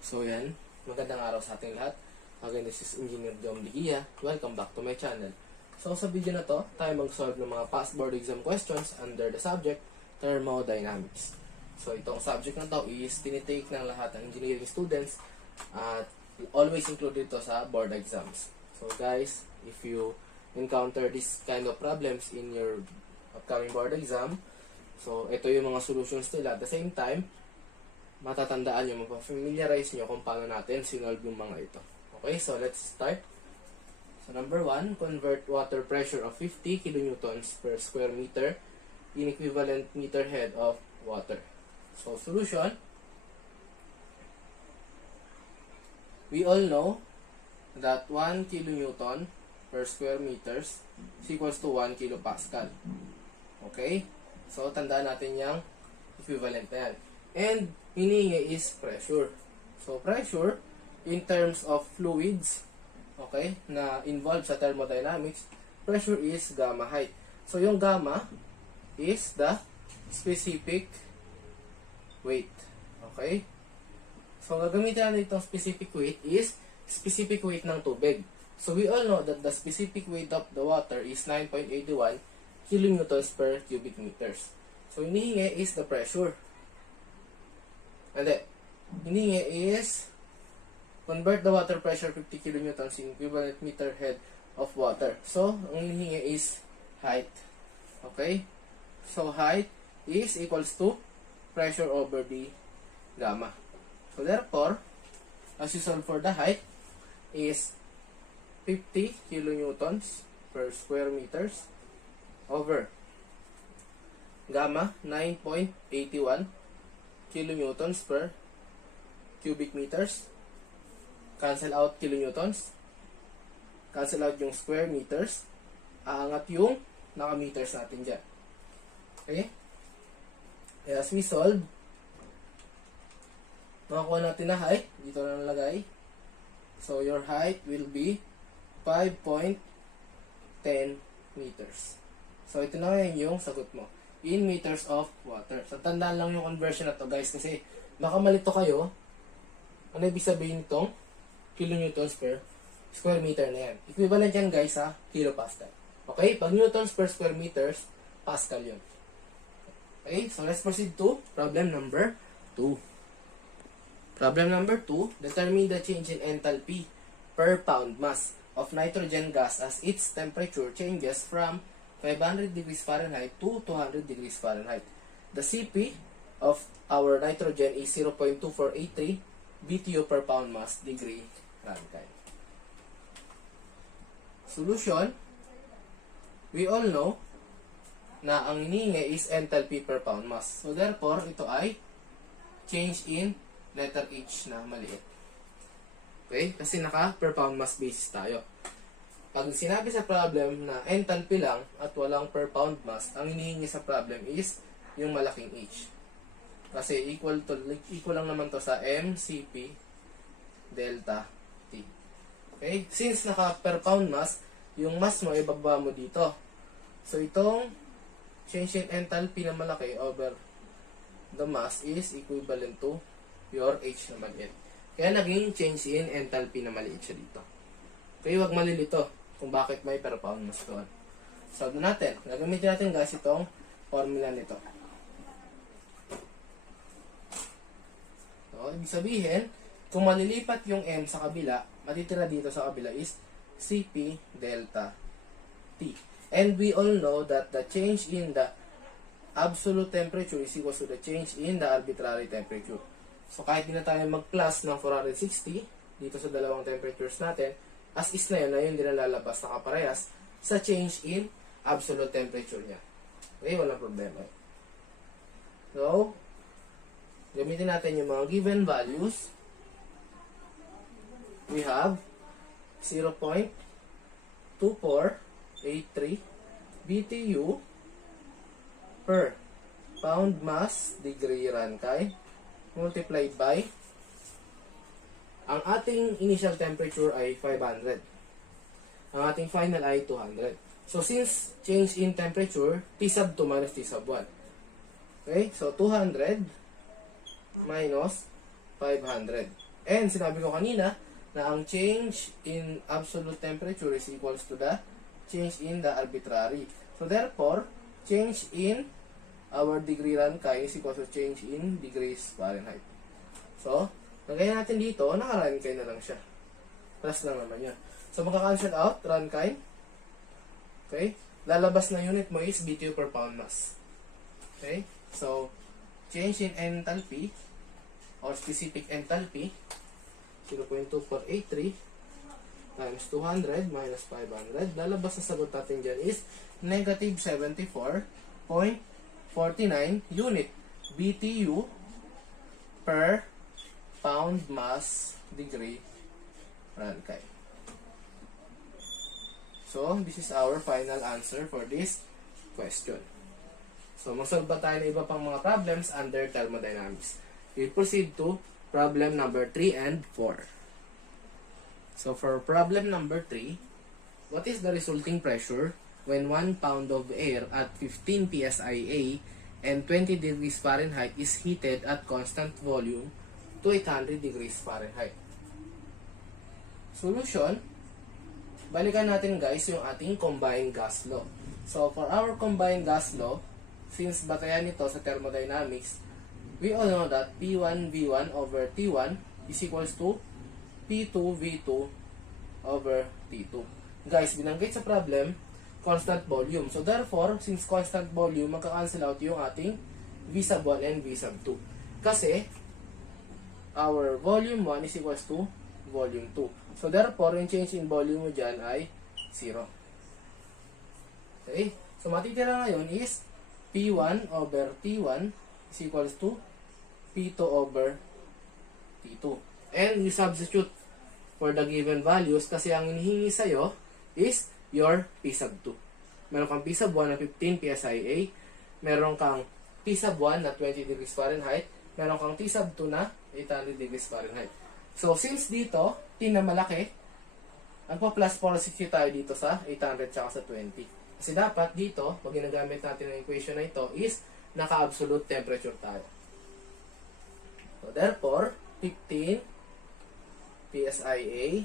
So yan, magandang araw sa ating lahat. Again, this is Engineer Jom Ligia. Welcome back to my channel. So sa video na to, tayo mag-solve ng mga past board exam questions under the subject Thermodynamics. So itong subject na to is tinitake ng lahat ng engineering students at always included to sa board exams. So guys, if you encounter this kind of problems in your upcoming board exam, so ito yung mga solutions nila. At the same time, matatandaan nyo, mapafamiliarize nyo kung paano natin sinolve yung mga ito. Okay, so let's start. So number 1, convert water pressure of 50 kilonewtons per square meter in equivalent meter head of water. So solution, we all know that 1 kilonewton per square meters is equals to 1 kilopascal. Okay, so tandaan natin yung equivalent na yan. And hinihingi is pressure. So pressure in terms of fluids, okay, na involved sa thermodynamics, pressure is gamma height. So yung gamma is the specific weight. Okay? So gagamitin natin itong specific weight is specific weight ng tubig. So we all know that the specific weight of the water is 9.81 kilonewtons per cubic meters. So hinihingi is the pressure. And then, hinihingi is convert the water pressure 50 kilonewtons in equivalent meter head of water. So, ang hinihingi is height. Okay? So, height is equals to pressure over the gamma. So, therefore, as you solve for the height is 50 kilonewtons per square meters over gamma 9.81 kilonewtons per cubic meters. Cancel out kilonewtons. Cancel out yung square meters. Aangat yung naka-meters natin dyan. Okay? As we solve, makakuha natin na height. Dito na nalagay. So, your height will be 5.10 meters. So, ito na ngayon yung sagot mo. In meters of water. So, tandaan lang yung conversion na to, guys, kasi baka malito kayo. Ano ibig sabihin nitong kilonewtons per square meter na yan? Equivalent yan, guys, sa kilopascal. Okay? Pag newtons per square meters, pascal yun. Okay? So, let's proceed to problem number 2. Problem number 2, determine the change in enthalpy per pound mass of nitrogen gas as its temperature changes from 500 degrees Fahrenheit to 200 degrees Fahrenheit. The Cp of our nitrogen is 0.2483 BTU per pound mass degree Fahrenheit. Solution, we all know na ang hinihingi is enthalpy per pound mass. So therefore, ito ay change in letter H na maliit. Okay? Kasi naka per pound mass basis tayo. Pag sinabi sa problem na enthalpy lang at walang per pound mass, ang hinihingi sa problem is yung malaking H. Kasi equal lang naman to sa mCp delta T. Okay? Since naka per pound mass, yung mass mo ibaba mo dito. So itong change in enthalpy na malaki over the mass is equivalent to your H na maliit. Kaya naging change in enthalpy na maliit siya dito. Okay, wag malilito kung bakit may per pound mass doon. So, natin. Gagamitin natin, guys, itong formula nito. So, ibig sabihin, kung malilipat yung M sa kabila, matitira dito sa kabila is Cp delta T. And we all know that the change in the absolute temperature is equal to the change in the arbitrary temperature. So, kahit di na tayo mag-plus ng 460 dito sa dalawang temperatures natin, as is na yun din ang lalabas na kaparehas sa change in absolute temperature niya. Okay, walang problema. So, gamitin natin yung mga given values. We have 0.2483 BTU per pound mass degree Rankine multiplied by ang ating initial temperature ay 500. Ang ating final ay 200. So, since change in temperature, T sub 2 minus T sub 1. Okay? So, 200 minus 500. And sinabi ko kanina na ang change in absolute temperature is equals to the change in the arbitrary. So therefore, change in our degree Rankine is equals to change in degrees Fahrenheit. So, lagay natin dito, naka-Rankine na lang siya. Plus lang naman yun. So, magka-cancel out, Rankine. Okay? Lalabas na unit mo is BTU per pound mass. Okay? So, change in enthalpy or specific enthalpy 0.2483 times 200 minus 500. Lalabas na sagot natin dyan is negative 74.49 unit BTU per pound mass degree Rankine. So, this is our final answer for this question. So, magsolve ba tayo ng iba pang mga problems under thermodynamics? We proceed to problem number 3 and 4. So, for problem number 3, what is the resulting pressure when 1 pound of air at 15 psia and 20 degrees Fahrenheit is heated at constant volume to 800 degrees Fahrenheit? Solution, balikan natin guys yung ating combined gas law. So, for our combined gas law, since batayan nito sa thermodynamics, we all know that P1V1 over T1 is equals to P2V2 over T2. Guys, binanggit sa problem, constant volume. So, therefore, since constant volume, magka-cancel out yung ating V sub 1 and V sub 2. Kasi, our volume 1 is equals to volume 2. So, therefore, yung change in volume mo dyan ay 0. Okay? So, matitira ngayon is P1 over T1 is equals to P2 over T2. And you substitute for the given values kasi ang hinihingi sa'yo is your P sub 2. Meron kang P sub 1 na 15 psia, meron kang P sub 1 na 20 degrees Fahrenheit, meron kang T sub 2 na 800 degrees Fahrenheit. So, since dito, T na malaki, magpa-plus 460 tayo dito sa 800 tsaka sa 20. Kasi dapat dito, pag ginagamit natin ang equation na ito, is naka-absolute temperature tayo. So, therefore, 15 psia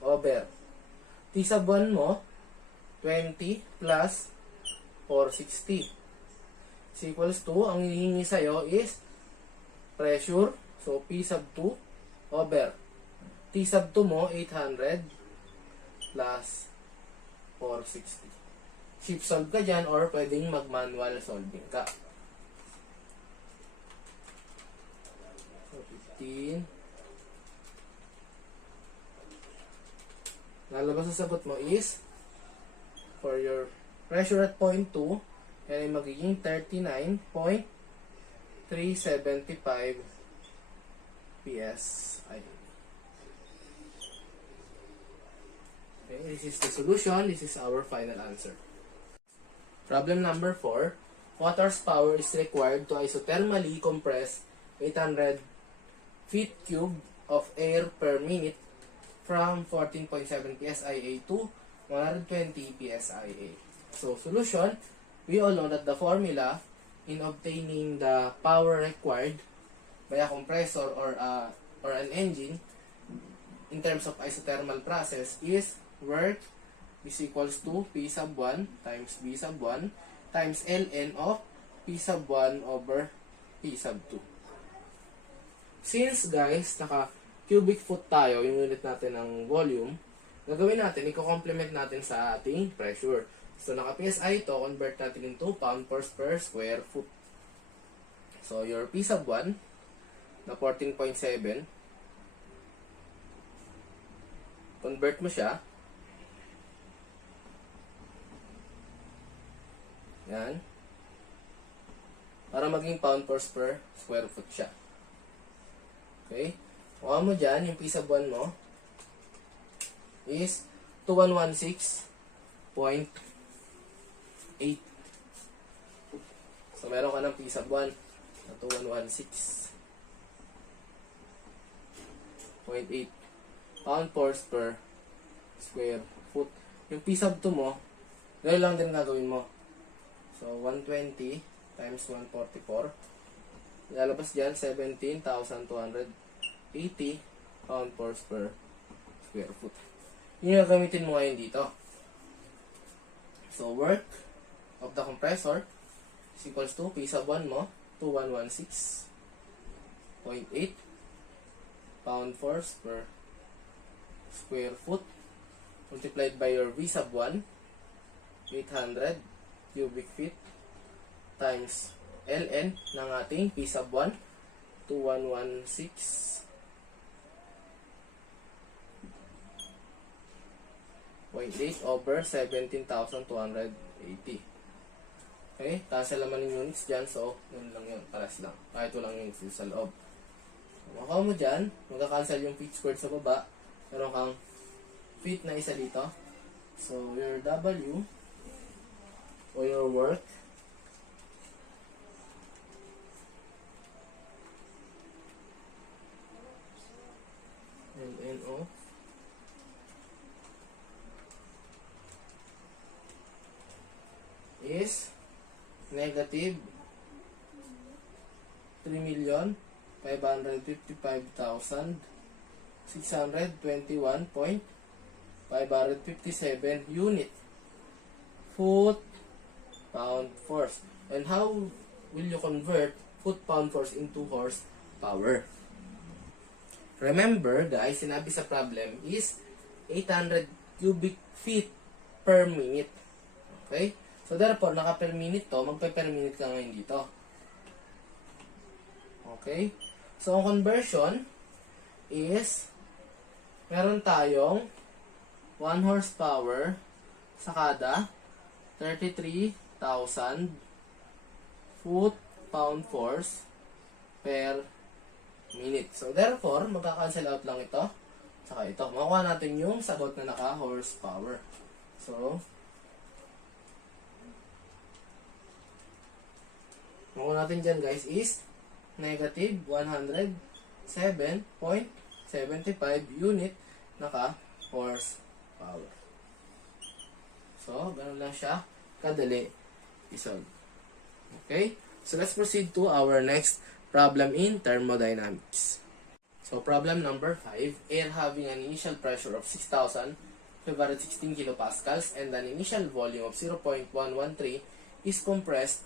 over T sub 1 mo, 20 plus 460 is equals to, ang hihingi sa'yo is pressure, so P sub 2 over T sub 2 mo, 800 plus 460. Shift solve ka dyan or pwedeng mag-manual solving ka. So, 15. Lalabas sa sagot mo is, for your pressure at point 2, yan ay magiging 39.375 psi. Okay, this is the solution. This is our final answer. Problem number 4. What horsepower is required to isothermally compress 800 feet cube of air per minute from 14.7 psia to 120 psia? So, solution, we all know that the formula in obtaining the power required by a compressor or an engine in terms of isothermal process is work is equals to P sub 1 times V sub 1 times ln of P sub 1 over P sub 2. Since guys, naka cubic foot tayo, yung unit natin ng volume, gagawin natin, i-complement natin sa ating pressure. So, naka PSI ito, convert natin into pound per square foot. So, your P sub 1 na 14.7, convert mo siya. Yan. Para maging pound per square foot siya. Okay? Kuha mo dyan, yung P sub 1 mo is 2116.8. So, meron ka ng P sub 1 na 2116.8 pound per square foot. Yung P sub 2 mo, gano'n lang din gagawin mo. So, 120 times 144. Lalabas dyan, 17,200 80 pound-force per square foot. Yun yung gamitin mo ngayon dito. So, work of the compressor is equals to P sub 1 mo, 2116.8 pound-force per square foot multiplied by your V sub 1, 800 cubic feet times ln ng ating P sub 1, 2116.8 over 17,280. Okay? Cancel naman yung units dyan. So, yun lang yun. Paras lang. Kahit walang units sa loob. Makaw mo dyan, magka-cancel yung feet squared sa baba. Meron kang feet na isa dito. So, your W o your work LNO is negative 3,555,621.557 unit foot pound force. And how will you convert foot pound force into horsepower? Remember guys, sinabi sa problem is 800 cubic feet per minute. Okay? So therefore, naka per minute to, magpe-per minute ka ngayon dito. Okay? So ang conversion is meron tayong 1 horsepower sa kada 33,000 foot pound force per minute. So therefore, magka-cancel out lang ito. Saka ito. Makuha natin yung sagot na naka horsepower. So, makuha natin dyan guys is negative 107.75 unit naka horsepower. So, ganun lang siya kadali isolve. Okay? So, let's proceed to our next problem in thermodynamics. So, problem number 5. Air having an initial pressure of 6,516 kilopascals and an initial volume of 0.113 is compressed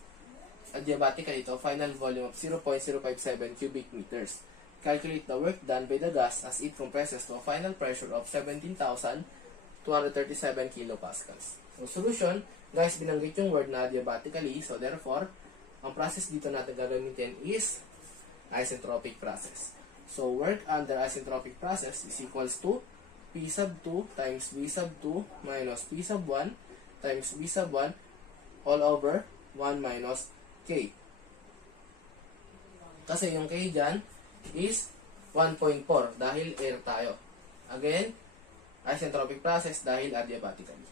adiabatically to a final volume of 0.057 cubic meters. Calculate the work done by the gas as it compresses to a final pressure of 17,237 kilopascals. So, solution, guys, binanggit yung word na adiabatically. So, therefore, ang process dito natin gagamitin is isentropic process. So, work under isentropic process is equals to P sub 2 times V sub 2 minus P sub 1 times V sub 1 all over 1 minus K. Kasi yung K dyan is 1.4 dahil air tayo. Again, isentropic process dahil adiabatically.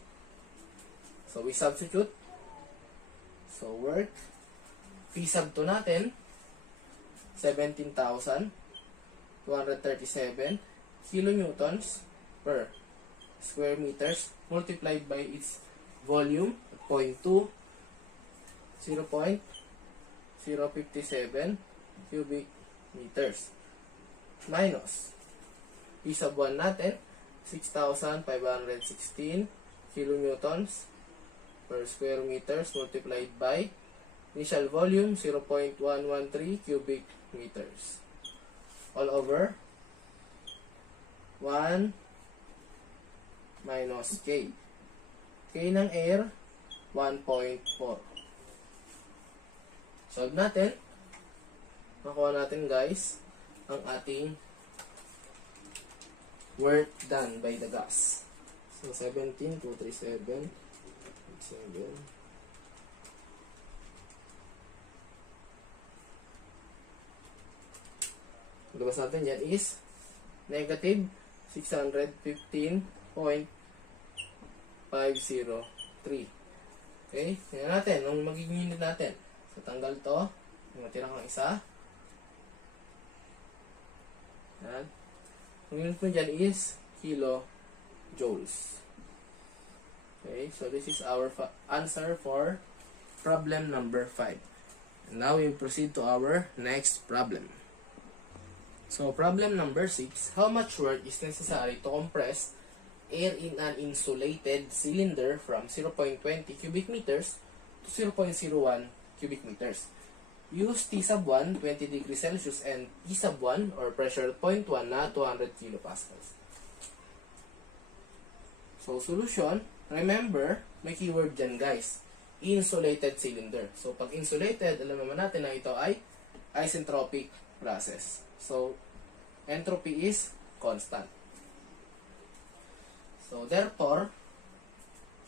So, we substitute. So, work. P sub 2 natin, 17,237 kilonewtons per square meters multiplied by its volume, 0.2, 0.057 cubic meters. Minus, P sub 1 natin, 6,516 kilonewtons per square meters multiplied by initial volume, 0.113 cubic meters. All over 1 minus K. K ng air, 1.4. Solve natin. Makuha natin guys ang ating work done by the gas. So 17,237 7. Labas natin yan is negative 615.503. Okay? Tingnan natin ang magiging unit natin. So, tanggal to. Matira kang isa. Yan. Ang unit mo dyan is kilojoules. Okay? So, this is our answer for problem number 5. And now, we proceed to our next problem. So, problem number 6. How much work is necessary to compress air in an insulated cylinder from 0.20 cubic meters to 0.01 cubic meters? Use T sub 1, 20 degrees Celsius, and T sub 1, or pressure 0.1 na 200 kilopascals. So, solution, remember, may keyword dyan guys. Insulated cylinder. So, pag insulated, alam naman natin na ito ay isentropic process. So, entropy is constant. So, therefore,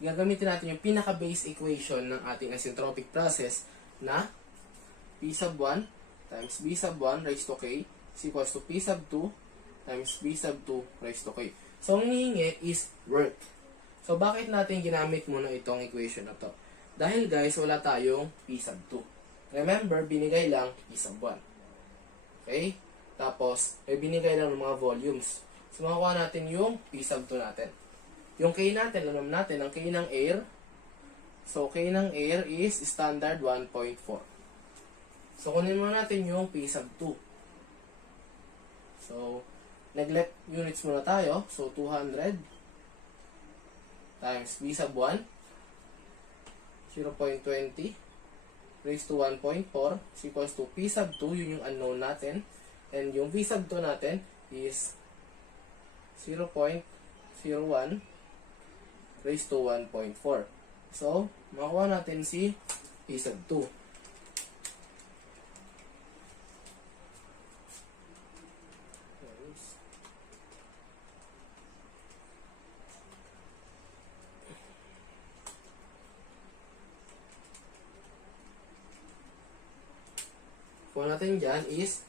gagamitin natin yung pinaka-base equation ng ating isentropic process na P sub 1 times B sub 1 raised to K is equals to P sub 2 times B sub 2 raised to K. So, ang hinihingi is work. So, bakit natin ginamit muna itong equation na to? Dahil guys, wala tayong P sub 2. Remember, binigay lang P sub 1. Okay? Tapos, may binigay lang ng mga volumes. So, makuha natin yung P sub 2 natin. Yung K natin, alam natin, ang K ng air. So, K ng air is standard 1.4. So, kunin muna natin yung P sub 2. So, neglect units muna tayo. So, 200 times B sub 1, 0.20 raised to 1.4 is equals to P sub 2, yun yung unknown natin. And yung V sub 2 natin is 0.01 raised to 1.4. So, makuha natin si P sub 2. Kuha natin dyan is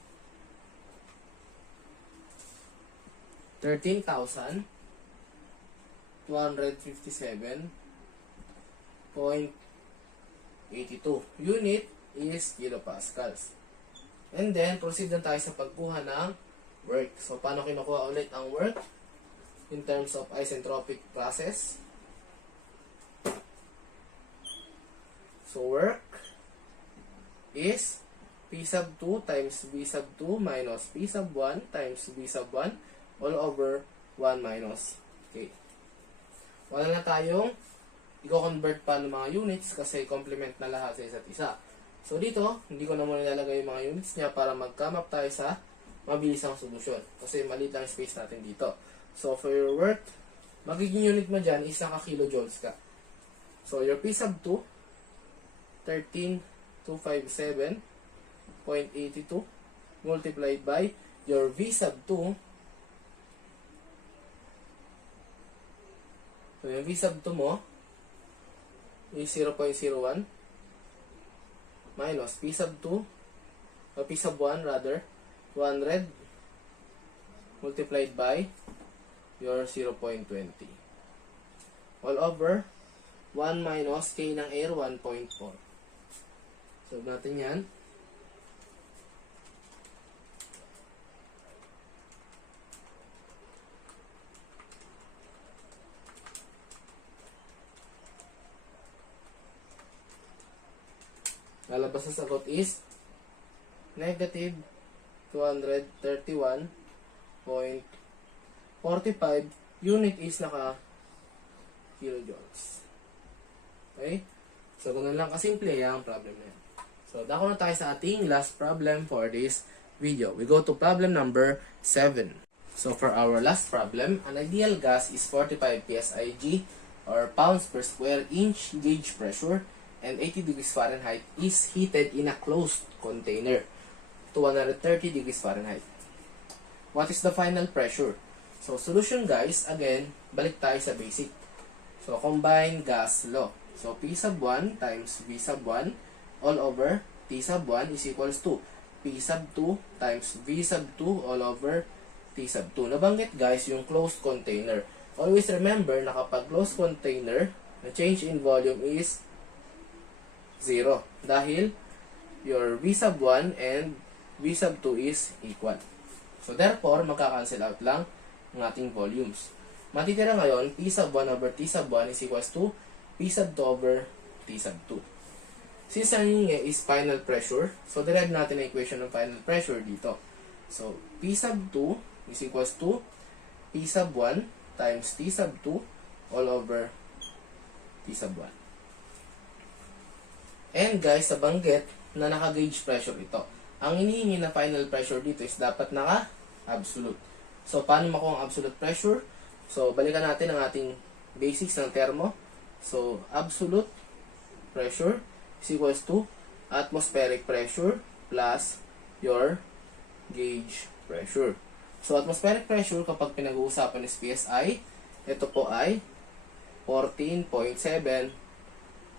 13,257.82. Unit is kilopascals. And then, proceed na tayo sa pagkuha ng work. So, paano kinukuha ulit ang work? In terms of isentropic process. So, work is P sub 2 times B sub 2 minus P sub 1 times B sub 1 all over 1 minus K. Wala na tayong i-convert pa ng mga units kasi complement na lahat sa isa't isa. So dito, hindi ko na muna ilalagay yung mga units niya para mag-come up tayo sa mabilisang solusyon. Kasi maliit lang space natin dito. So for your work, magiging unit mo dyan is naka-kilojoules ka. So your P sub 2, 13,257.82 multiplied by your V sub 2. So, yung V sub 2 mo is 0.01 minus P sub 2, P sub 1 rather, 200 multiplied by your 0.20 all over 1 minus K ng air 1.4. So, natin yan. Lalabas sa sagot is negative 231.45. Unit is naka kilojoules. Okay? So, ganun lang kasimple yung problem na yan. So, dako na tayo sa ating last problem for this video. We go to problem number 7. So, for our last problem, an ideal gas is 45 psig or pounds per square inch gauge pressure and 80 degrees Fahrenheit is heated in a closed container to 130 degrees Fahrenheit. What is the final pressure? So, solution guys, again, balik tayo sa basic. So, combine gas law. So, P sub 1 times V sub 1 all over T sub 1 is equals to P sub 2 times V sub 2 all over T sub 2. Nabanggit guys yung closed container. Always remember na kapag closed container, the change in volume is 0. Dahil your V sub 1 and V sub 2 is equal. So therefore, magka-cancel out lang ang ating volumes. Matitira ngayon, P sub 1 over T sub 1 is equals to P sub 2 over T sub 2. Since ang hinihingi is final pressure, so derive natin ang equation ng final pressure dito. So, P sub 2 is equals to P sub 1 times T sub 2 all over T sub 1. And guys, nabanggit na naka-gauge pressure ito. Ang hinihingi na final pressure dito is dapat naka-absolute. So, paano makuha ang absolute pressure? So, balikan natin ang ating basics ng thermo. So, absolute pressure is equals to atmospheric pressure plus your gauge pressure. So, atmospheric pressure, kapag pinag-uusapan is PSI, ito po ay 14.7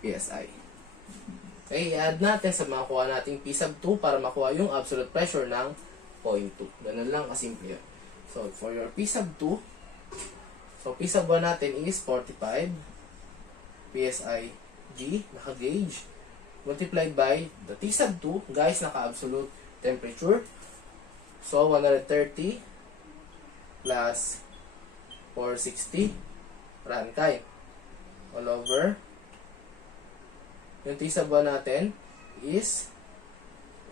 PSI. Okay, i-add natin sa makuha nating P sub 2 para makuha yung absolute pressure ng 0.2. Ganun lang kasimple yun. So, for your P sub 2, so P sub 1 natin is 45 PSI G, naka-gauge, multiplied by the T sub 2, guys, naka-absolute temperature. So, 130 plus 460 Rankine all over yung T sub 1 natin is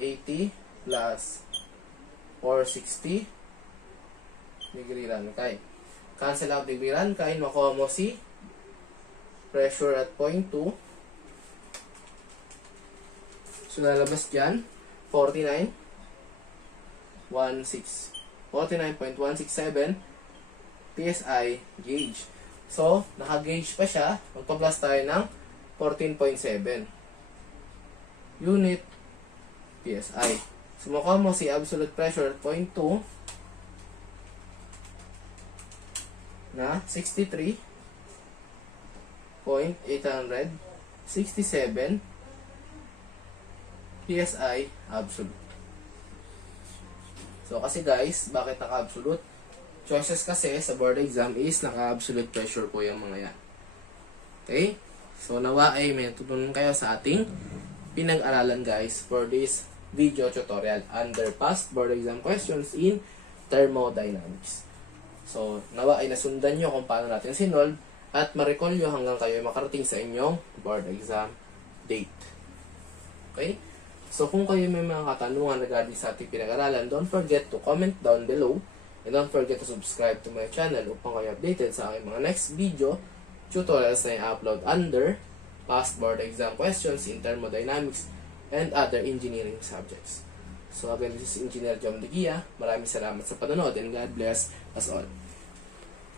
80 plus 460 degree Rankine. Cancel out degree Rankine, makuha mo si pressure at 0.2. So, lalabas dyan 49.167 PSI gauge. So, naka-gauge pa siya. Magpa-plus tayo ng 14.7 unit PSI. So, makuha mo si absolute pressure at 0.2 na 63.867 PSI absolute. So, kasi guys, bakit naka-absolute? Choices kasi sa board exam is naka-absolute pressure po yung mga yan. Okay? So, nawa ay may tutunan kayo sa ating pinag-aralan guys for this video tutorial under past board exam questions in Thermodynamics. So, nawa ay nasundan nyo kung paano natin sinolve at ma-recall nyo hanggang kayo makarating sa inyong board exam date. Okay? So, kung kayo may mga katanungan regarding sa ating pinag-aralan, don't forget to comment down below and don't forget to subscribe to my channel upang kayo updated sa aking mga next video tutorials na i-upload under past board exam questions in Thermodynamics and other engineering subjects. So, again, this is Engineer Jom De Gia. Maraming salamat sa panonood and God bless us all.